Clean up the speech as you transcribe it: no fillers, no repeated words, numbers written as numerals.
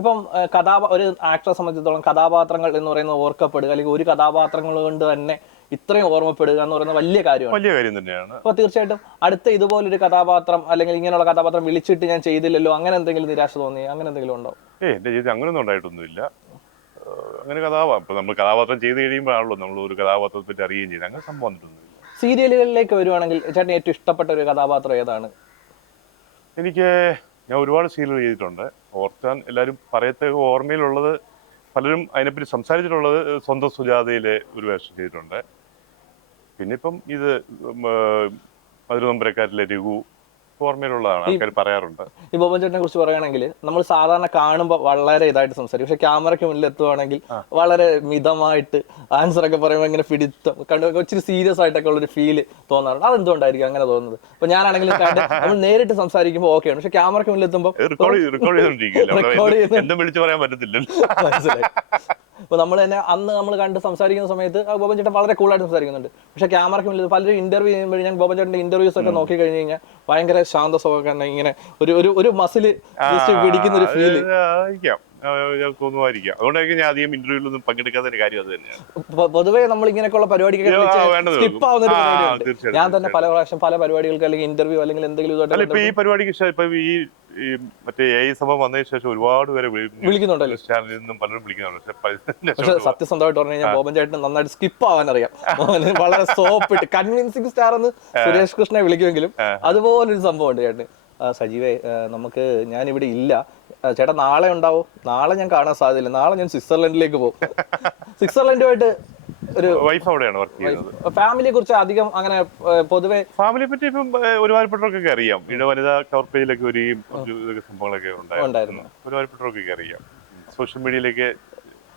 ഇപ്പം ഒരു ആക്ടറെ സംബന്ധിച്ചിടത്തോളം കഥാപാത്രങ്ങൾ എന്ന് പറയുന്നത് ഓർക്കപ്പെടുക, അല്ലെങ്കിൽ ഒരു കഥാപാത്രങ്ങൾ കൊണ്ട് തന്നെ ഇത്രയും ഓർമ്മപ്പെടുക എന്ന് പറയുന്നത് വലിയ കാര്യമാണ്. വലിയ കാര്യം തന്നെയാണ്. അപ്പൊ തീർച്ചയായിട്ടും അടുത്ത ഇതുപോലൊരു കഥാപാത്രം അല്ലെങ്കിൽ ഇങ്ങനെയുള്ള കഥാപാത്രം വിളിച്ചിട്ട് ഞാൻ ചെയ്തില്ലല്ലോ, അങ്ങനെ എന്തെങ്കിലും നിരാശ തോന്നി, അങ്ങനെ എന്തെങ്കിലും ഉണ്ടോ? എന്റെ ജീവിതത്തിൽ അങ്ങനെയൊന്നും ഉണ്ടായിട്ടൊന്നുമില്ല. അങ്ങനെ ഇപ്പൊ നമ്മൾ കഥാപാത്രം ചെയ്ത് കഴിയുമ്പോഴാണല്ലോ നമ്മൾ ഒരു കഥാപാത്രത്തെ പറ്റി അറിയുകയും ചെയ്യുന്നത്. അങ്ങനെ സംഭവം വന്നിട്ടൊന്നുമില്ല. സീരിയലുകളിലേക്ക് വരുവാണെങ്കിൽ ചേട്ടന് ഏറ്റവും ഇഷ്ടപ്പെട്ട ഒരു കഥാപാത്രം ഏതാണ്? ഞാൻ ഒരുപാട് സീരിയൽ ചെയ്തിട്ടുണ്ട്. ഓർക്കാൻ എല്ലാവരും പറയത്ത ഓർമ്മയിലുള്ളത്, പലരും അതിനെപ്പറ്റി സംസാരിച്ചിട്ടുള്ളത് സ്വന്തം സുജാതയിലെ ഒരു വേഷം ചെയ്തിട്ടുണ്ട്. പിന്നെ ഇപ്പം ഇത് മധുരനമ്പരക്കാരിലെ രഘു ഓർമ്മയിലുള്ളതാണ്, ആൾക്കാർ പറയാറുണ്ട്. ഈ ബോബൻ ചേട്ടനെ കുറിച്ച് പറയുകയാണെങ്കിൽ നമ്മൾ സാധാരണ കാണുമ്പോൾ വളരെ ഇതായിട്ട് സംസാരിക്കും, പക്ഷെ ക്യാമറയ്ക്ക് മുന്നിൽ എത്തുവാണെങ്കിൽ വളരെ മിതമായിട്ട് ആൻസർ ഒക്കെ പറയുമ്പോൾ ഇങ്ങനെ പിടിത്തം കണ്ടു ഇച്ചിരി സീരിയസ് ആയിട്ടൊക്കെ ഉള്ളൊരു ഫീല് തോന്നാറുണ്ട്. അതെന്തുകൊണ്ടായിരിക്കും അങ്ങനെ തോന്നുന്നത്? ഇപ്പൊ ഞാനാണെങ്കിലും നമ്മൾ നേരിട്ട് സംസാരിക്കുമ്പോൾ ഓക്കെയാണ്, പക്ഷെ ക്യാമറയ്ക്ക് മുന്നിൽ എത്തുമ്പോൾ മനസ്സിലായി. ഇപ്പൊ നമ്മൾ തന്നെ അന്ന് നമ്മൾ കണ്ട് സംസാരിക്കുന്ന സമയത്ത് ബോബൻ ചേട്ടൻ വളരെ കൂളായിട്ട് സംസാരിക്കുന്നുണ്ട്, പക്ഷെ ക്യാമറയ്ക്ക് മുന്നിൽ പലരും ഇന്റർവ്യൂ ചെയ്യുമ്പോൾ ഞാൻ ബോബൻ ചേട്ടന്റെ ഇന്റർവ്യൂസ് ഒക്കെ നോക്കി കഴിഞ്ഞ് കഴിഞ്ഞാൽ ഭയങ്കര ശാന്ത സ്വഭാവം, ഇങ്ങനെ ഒരു മസില് പിടിക്കുന്ന ഒരു ഫീല് തോന്നുമായിരിക്കാം. അതുകൊണ്ടായിരിക്കും ഞാൻ അധികം ഇന്റർവ്യൂലൊന്നും പങ്കെടുക്കാത്ത കാര്യം അത് തന്നെയാണ്. പൊതുവേ നമ്മൾ ഇങ്ങനെയൊക്കെയുള്ള പരിപാടിക്ക് സ്കിപ്പ് ആവുന്ന ഒരു പരിപാടിയുണ്ട്. ഞാൻ തന്നെ പല പ്രാവശ്യം പല പരിപാടികൾക്ക് അല്ലെങ്കിൽ ഇന്റർവ്യൂ അല്ലെങ്കിൽ എന്തെങ്കിലും ഈ പരിപാടിക്ക് ഈ മറ്റേ സംഭവം വന്നതിന് ശേഷം ഒരുപാട് പേരെ വിളിക്കുന്നുണ്ടല്ലോ, ചാനലിൽ നിന്നും പലരും വിളിക്കുന്നുണ്ട്. പക്ഷെ സത്യസന്ധമായിട്ട് പറഞ്ഞു കഴിഞ്ഞാൽ ബോബൻ ചേട്ടന് നന്നായിട്ട് സ്കിപ്പ് ആവാൻ അറിയാം. വളരെ സോപ്പിട്ട് കൺവിൻസിങ് സ്റ്റാർ എന്ന് സുരേഷ് കൃഷ്ണനെ വിളിക്കുമെങ്കിലും അതുപോലൊരു സംഭവം ഉണ്ട് ചേട്ടന്. സജീവേ, നമുക്ക് ഞാനിവിടെ ഇല്ല, ചേട്ടാ നാളെ ഉണ്ടാവോ? നാളെ ഞാൻ കാണാൻ സാധ്യതയില്ല, നാളെ ഞാൻ സ്വിറ്റ്സർലൻഡിലേക്ക് പോകും. സ്വിറ്റ്സർലൻഡുമായിട്ട് ഒരു വൈഫ് അവിടെയാണ് വർക്ക് ചെയ്യുന്നത്. ഫാമിലിയെ കുറിച്ച് അധികം അങ്ങനെ പൊതുവെ ഫാമിലിയെ പറ്റി ഇപ്പം ഒരുപാടുപ്പെട്ടവർക്കൊക്കെ അറിയാം. ഇവിടെ വനിതാ കവർ പേജിലൊക്കെ വരികയും സംഭവങ്ങളൊക്കെ ഉണ്ടായിരുന്നു. ഒരുപാടുപ്പെട്ടവർക്കൊക്കെ അറിയാം. സോഷ്യൽ മീഡിയയിലേക്ക്